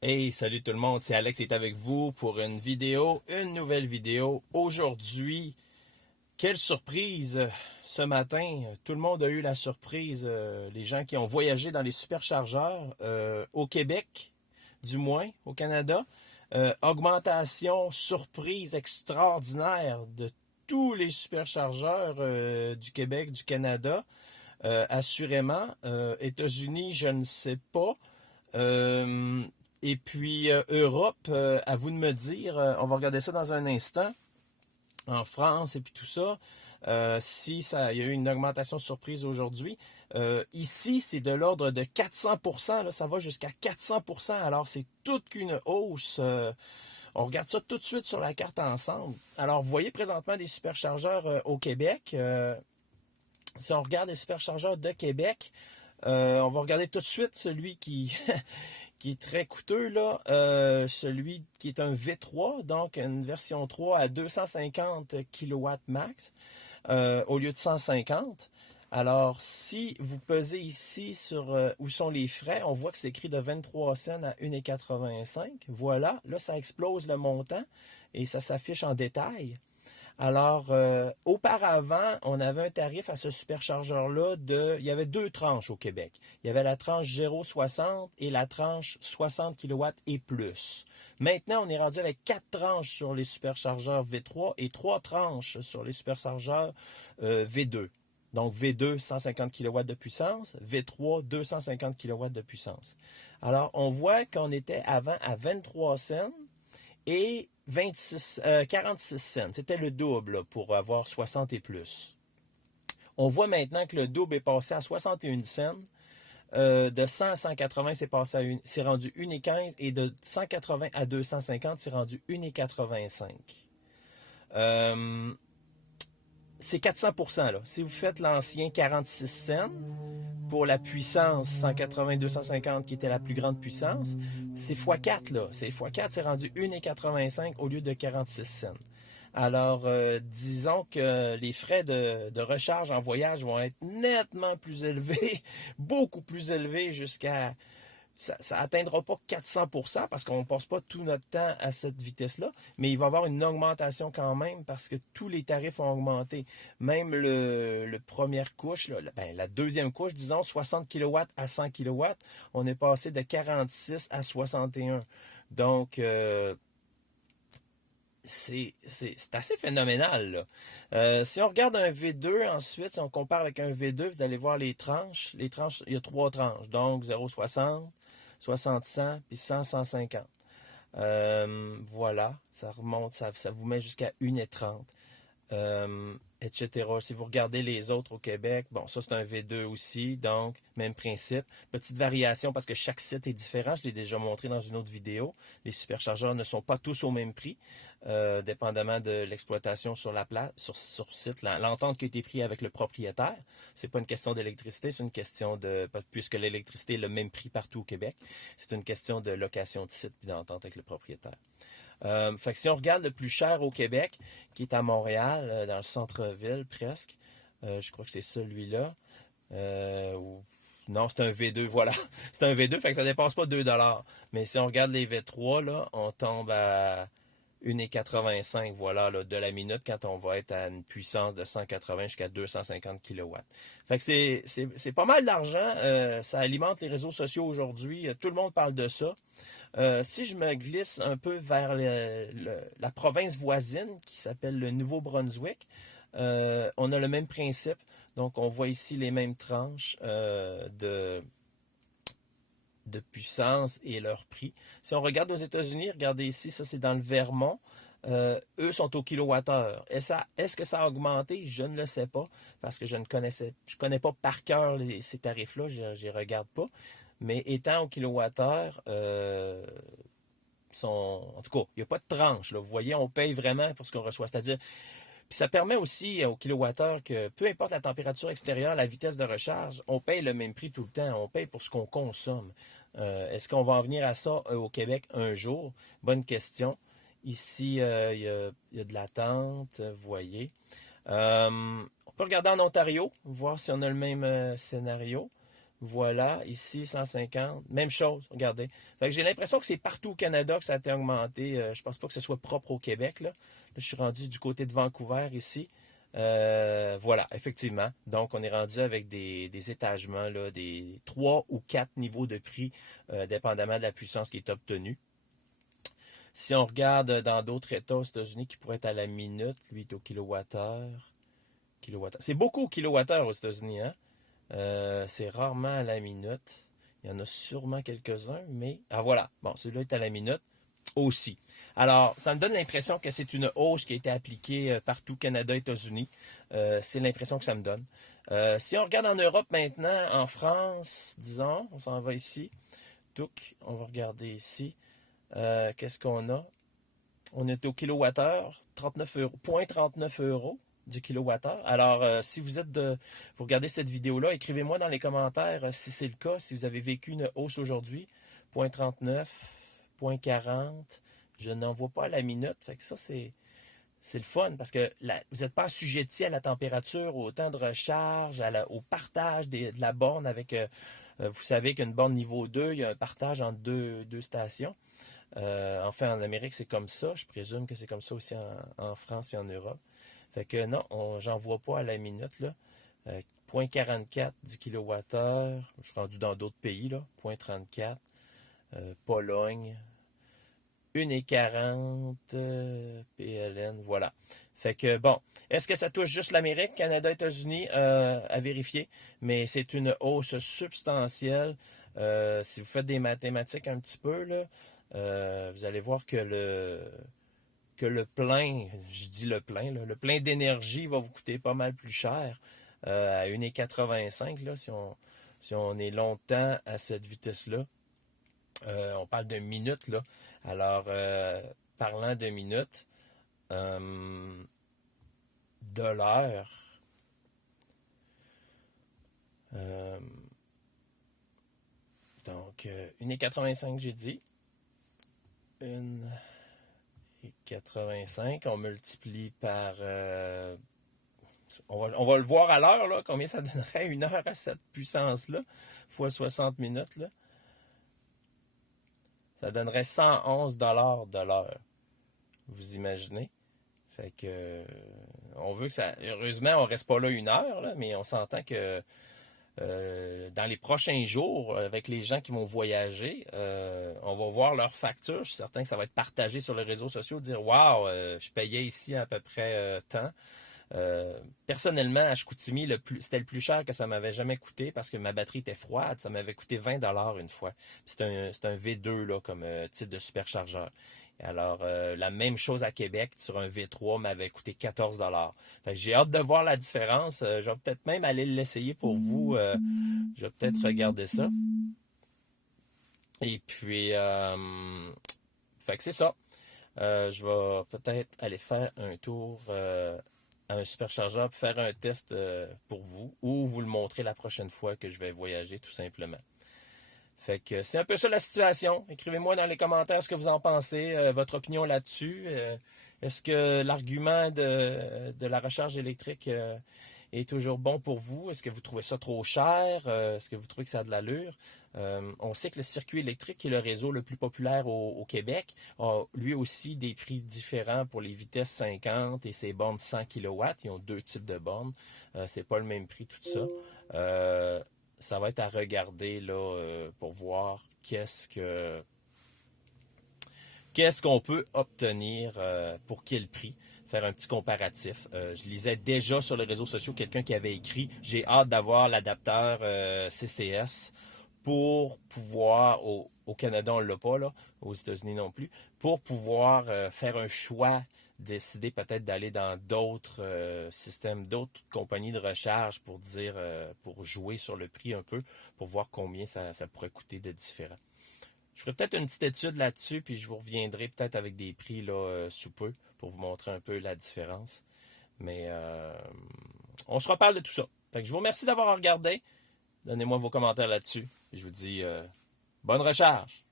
Hey, salut tout le monde, c'est Alex qui est avec vous pour une nouvelle vidéo. Aujourd'hui, quelle surprise ce matin. Tout le monde a eu la surprise, les gens qui ont voyagé dans les superchargeurs au Québec, du moins au Canada. Augmentation, surprise extraordinaire de tous les superchargeurs du Québec, du Canada. Assurément, États-Unis, je ne sais pas. Euh, et puis Europe, à vous de me dire, on va regarder ça dans un instant, en France et puis tout ça, si ça, il y a eu une augmentation surprise aujourd'hui. Ici, c'est de l'ordre de 400%, là, ça va jusqu'à 400%, alors c'est toute qu'une hausse. On regarde ça tout de suite sur la carte ensemble. Alors, vous voyez présentement des superchargeurs au Québec. Si on regarde les superchargeurs de Québec, on va regarder tout de suite celui qui, qui est très coûteux, là, celui qui est un V3, donc une version 3 à 250 kW max, au lieu de 150. Alors, si vous pesez ici sur où sont les frais, on voit que c'est écrit de 23 cents à 1,85. Voilà, là, ça explose le montant et ça s'affiche en détail. Alors, auparavant, on avait un tarif à ce superchargeur-là de... Il y avait deux tranches au Québec. Il y avait la tranche 0,60 et la tranche 60 kW et plus. Maintenant, on est rendu avec quatre tranches sur les superchargeurs V3 et trois tranches sur les superchargeurs V2. Donc, V2, 150 kW de puissance, V3, 250 kW de puissance. Alors, on voit qu'on était avant à 23 cents et 46 cents. C'était le double là, pour avoir 60 et plus. On voit maintenant que le double est passé à 61 cents. De 100 à 180, c'est rendu 1,15 et de 180 à 250, c'est rendu 1,85. Euh, c'est 400%. Là. Si vous faites l'ancien 46 cents, pour la puissance 180-250 qui était la plus grande puissance, c'est x4 là. C'est x4, c'est rendu 1,85 au lieu de 46 cents. Alors, disons que les frais de recharge en voyage vont être nettement plus élevés, beaucoup plus élevés jusqu'à ça atteindra pas 400% parce qu'on ne passe pas tout notre temps à cette vitesse-là, mais il va y avoir une augmentation quand même parce que tous les tarifs ont augmenté. Même le première couche, là, la deuxième couche, disons 60 kW à 100 kW, on est passé de 46 à 61. Donc, c'est assez phénoménal, là. Si on regarde un V2 ensuite, si on compare avec un V2, vous allez voir les tranches. Les tranches, il y a trois tranches, donc 0,60, 60, 100, puis 100, 150. Voilà, ça remonte, ça vous met jusqu'à 1,30. Etc. Si vous regardez les autres au Québec, bon, ça c'est un V2 aussi, donc même principe. Petite variation parce que chaque site est différent, je l'ai déjà montré dans une autre vidéo. Les superchargeurs ne sont pas tous au même prix, dépendamment de l'exploitation sur la place, sur site, l'entente qui a été prise avec le propriétaire. C'est pas une question d'électricité, c'est une question de, puisque l'électricité est le même prix partout au Québec, c'est une question de location de site puis d'entente avec le propriétaire. Fait que si on regarde le plus cher au Québec, qui est à Montréal, dans le centre-ville presque, je crois que c'est celui-là. Non, c'est un V2, voilà. C'est un V2, fait que ça dépasse pas 2 $. Mais si on regarde les V3, là, on tombe à 1,85, voilà, là, de la minute quand on va être à une puissance de 180 jusqu'à 250 kW. Fait que c'est pas mal d'argent. Ça alimente les réseaux sociaux aujourd'hui. Tout le monde parle de ça. Si je me glisse un peu vers la province voisine qui s'appelle le Nouveau-Brunswick, on a le même principe. Donc, on voit ici les mêmes tranches de puissance et leur prix. Si on regarde aux États-Unis, regardez ici, ça c'est dans le Vermont. Eux sont au kilowattheure. Est-ce que ça a augmenté? Je ne le sais pas parce que je connais pas par cœur ces tarifs-là, je ne regarde pas. Mais étant au kilowattheure, en tout cas, il n'y a pas de tranche. Là. Vous voyez, on paye vraiment pour ce qu'on reçoit. C'est-à-dire, puis ça permet aussi au kilowattheure que peu importe la température extérieure, la vitesse de recharge, on paye le même prix tout le temps. On paye pour ce qu'on consomme. Est-ce qu'on va en venir à ça au Québec un jour? Bonne question. Ici, il y a de l'attente, vous voyez. On peut regarder en Ontario, voir si on a le même scénario. Voilà, ici 150, même chose, regardez. Fait que j'ai l'impression que c'est partout au Canada que ça a été augmenté. Je pense pas que ce soit propre au Québec, là. Là, je suis rendu du côté de Vancouver ici. Voilà, effectivement. Donc, on est rendu avec des étagements, là, des 3 ou 4 niveaux de prix, dépendamment de la puissance qui est obtenue. Si on regarde dans d'autres États aux États-Unis qui pourraient être à la minute, lui est au kilowattheure. C'est beaucoup au kilowattheure aux États-Unis, hein? C'est rarement à la minute. Il y en a sûrement quelques-uns, mais... Ah voilà, bon, celui-là est à la minute aussi. Alors, ça me donne l'impression que c'est une hausse qui a été appliquée partout, Canada, États-Unis. C'est l'impression que ça me donne. Si on regarde en Europe maintenant, en France, disons, on s'en va ici. Touc, on va regarder ici. Qu'est-ce qu'on a? On est au kilowattheure, 39 euros, 0,39 euros du kilowattheure. Alors, si vous regardez cette vidéo-là, écrivez-moi dans les commentaires si c'est le cas, si vous avez vécu une hausse aujourd'hui. 0,39, 0,40, je n'en vois pas à la minute. Fait que ça, c'est le fun parce que vous n'êtes pas assujetti à la température, au temps de recharge, au partage de la borne avec, vous savez qu'une borne niveau 2, il y a un partage entre deux stations. Enfin, en Amérique, c'est comme ça. Je présume que c'est comme ça aussi en France et en Europe. Fait que non, j'en vois pas à la minute, là. 0,44 du kilowattheure. Je suis rendu dans d'autres pays, là. 0,34. Pologne. 1,40 PLN, voilà. Fait que bon, est-ce que ça touche juste l'Amérique, Canada, États-Unis, à vérifier, mais c'est une hausse substantielle. Si vous faites des mathématiques un petit peu, là, vous allez voir que le plein, je dis le plein, là, le plein d'énergie va vous coûter pas mal plus cher à 1,85 là, si on est longtemps à cette vitesse-là. On parle de minutes, là. Alors, parlant de minutes, de l'heure, donc 1,85 j'ai dit. 1,85, on multiplie par... on va le voir à l'heure, là, combien ça donnerait une heure à cette puissance-là, fois 60 minutes, là. Ça donnerait 111 $ de l'heure. Vous imaginez? Fait que on veut que ça. Heureusement, on reste pas là une heure, là, mais on s'entend que dans les prochains jours, avec les gens qui vont voyager, on va voir leurs factures. Je suis certain que ça va être partagé sur les réseaux sociaux, dire waouh, je payais ici à peu près tant. Personnellement, à Chicoutimi, c'était le plus cher que ça m'avait jamais coûté parce que ma batterie était froide. Ça m'avait coûté 20 $ une fois. C'est un V2 là, comme type de superchargeur. Alors, la même chose à Québec sur un V3 m'avait coûté 14 $. Fait que j'ai hâte de voir la différence. Je vais peut-être même aller l'essayer pour vous. Je vais peut-être regarder ça. Et puis, fait que c'est ça. Je vais peut-être aller faire un tour à un superchargeur pour faire un test pour vous ou vous le montrer la prochaine fois que je vais voyager tout simplement. Fait que c'est un peu ça la situation. Écrivez-moi dans les commentaires ce que vous en pensez, votre opinion là-dessus. Est-ce que l'argument de la recharge électrique est toujours bon pour vous? Est-ce que vous trouvez ça trop cher? Est-ce que vous trouvez que ça a de l'allure? On sait que le circuit électrique, qui est le réseau le plus populaire au Québec, a lui aussi des prix différents pour les vitesses 50 et ses bornes 100 kW. Ils ont deux types de bornes. C'est pas le même prix, tout ça. Ça va être à regarder là, pour voir qu'est-ce qu'on peut obtenir pour quel prix. Faire un petit comparatif. Je lisais déjà sur les réseaux sociaux quelqu'un qui avait écrit « J'ai hâte d'avoir l'adapteur CCS pour pouvoir, au Canada on ne l'a pas, là, aux États-Unis non plus, pour pouvoir faire un choix, décider peut-être d'aller dans d'autres systèmes, d'autres compagnies de recharge pour dire, pour jouer sur le prix un peu, pour voir combien ça pourrait coûter de différent. Je ferai peut-être une petite étude là-dessus, puis je vous reviendrai peut-être avec des prix là, sous peu, pour vous montrer un peu la différence. Mais on se reparle de tout ça. Fait que je vous remercie d'avoir regardé. Donnez-moi vos commentaires là-dessus. Je vous dis bonne recharge.